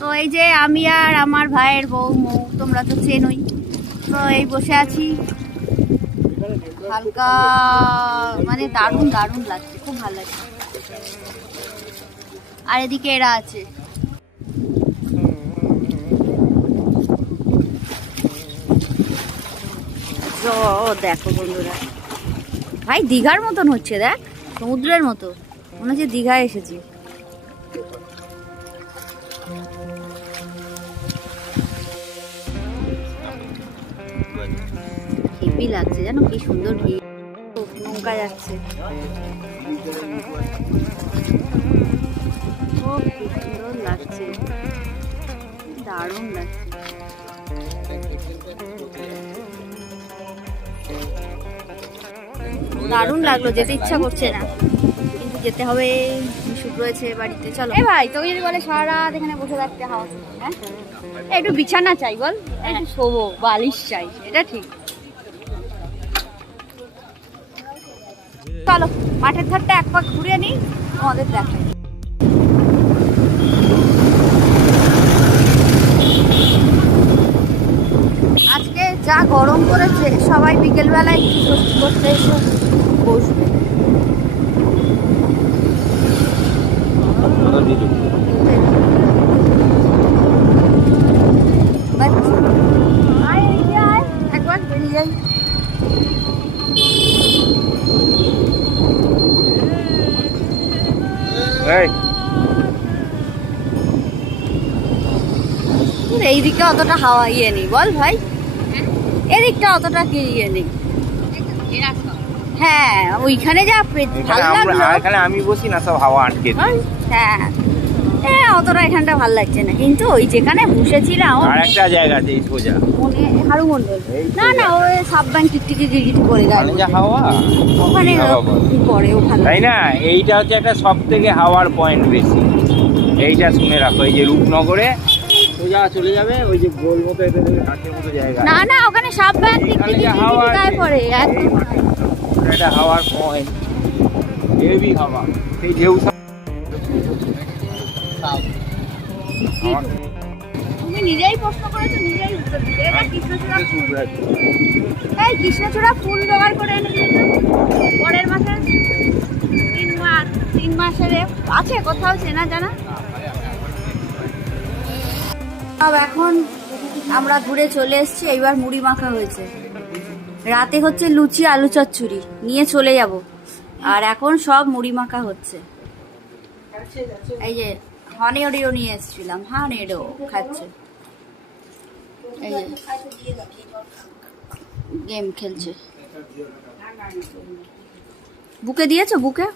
তো এই যে আমি আর আমার ভাইয়ের বউ মৌ, তোমরা তো চেনোই। তো এই বসে আছি, হালকা মানে দারুণ দারুণ লাগছে, খুব ভালো লাগছে। আর এদিকে এরা আছে। দেখো বন্ধুরা, ভাই দীঘার মতন হচ্ছে, দেখ সমুদ্রের মতো মনে হচ্ছে দীঘায় এসেছি। হেভি লাগছে জানো, কি সুন্দর ভিউ, নৌকা যাচ্ছে, খুব সুন্দর লাগছে, দারুণ লাগছে। দারুণ লাগলো, যেতে ইচ্ছা করছে না কিন্তু যেতে হবে, মিশুক রয়েছে বাড়িতে। চলো এ ভাই, তোকে যদি বলে সারা রাত এখানে বসে থাকতে, হাওয়া, হ্যাঁ একটু বিছানা চাই বল, একটু শোবো, বালিশ চাই, এটা ঠিক। চলো মাঠের ধারটা এক পাক ঘুরে নিই, আমাদের দেখাই। আজকে যা গরম করেছে, সবাই বিকেল বেলায় একটু স্বস্তি করতে এসে বসবে। একবার বেরিয়ে যাই। এই দিকটা অতটা হাওয়া ইয়ে নেই বল ভাই, এদিকটা অতটা কি ইয়ে নেই। হ্যাঁ ওইখানে যা ভালো লাগলো, এখানে আমি বসি না, সব হাওয়া আটকে। হ্যাঁ হ্যাঁ, অতটা এখানটা ভালো লাগছে না, কিন্তু ওই যেখানে বসেছিলাম আর একটা জায়গা আছে সোজা, মনে হারু মন্ডল, না না ওই সাববান টিকটিকি গিরগিটি করে গাড়ি, যা হাওয়া ওখানে পরেও ভালো, তাই না? এইটা হচ্ছে একটা সব থেকে হাওয়ার পয়েন্ট বেশি, এইটা শুনে রাখো। এই যে রূপনগরে সোজা চলে যাবে, ওই যে গোল মতো ঘাটের মতো জায়গা, না না ওখানে সাববান টিকটিকি গায়ে পড়ে একদম, এটা হাওয়ার পয়েন্ট, হেভি হাওয়া, সেই ঢেউ। তুমি নিজেই প্রশ্ন করেছো, নিজেই উত্তর দিতে। এটা কৃষ্ণচূড়া ফুল, এই কৃষ্ণচূড়া ফুল জোগাড় করে এনে দিয়েছো পরের মাসে, 3 মাসের আছে কোথাও চেনা জানা। এখন আমরা ঘুরে চলে এসেছি, এইবার মুড়ি মাখা হয়েছে, রাতে হচ্ছে লুচি আলু চচ্চড়ি নিয়ে চলে যাব, আর এখন সব মুড়ি মাখা হচ্ছে। এই যে হানেডো নিয়ে এসেছিলাম, হানেডো খাচ্ছে, এই যে গেম খেলছে। বুকে দিয়েছো? বুকে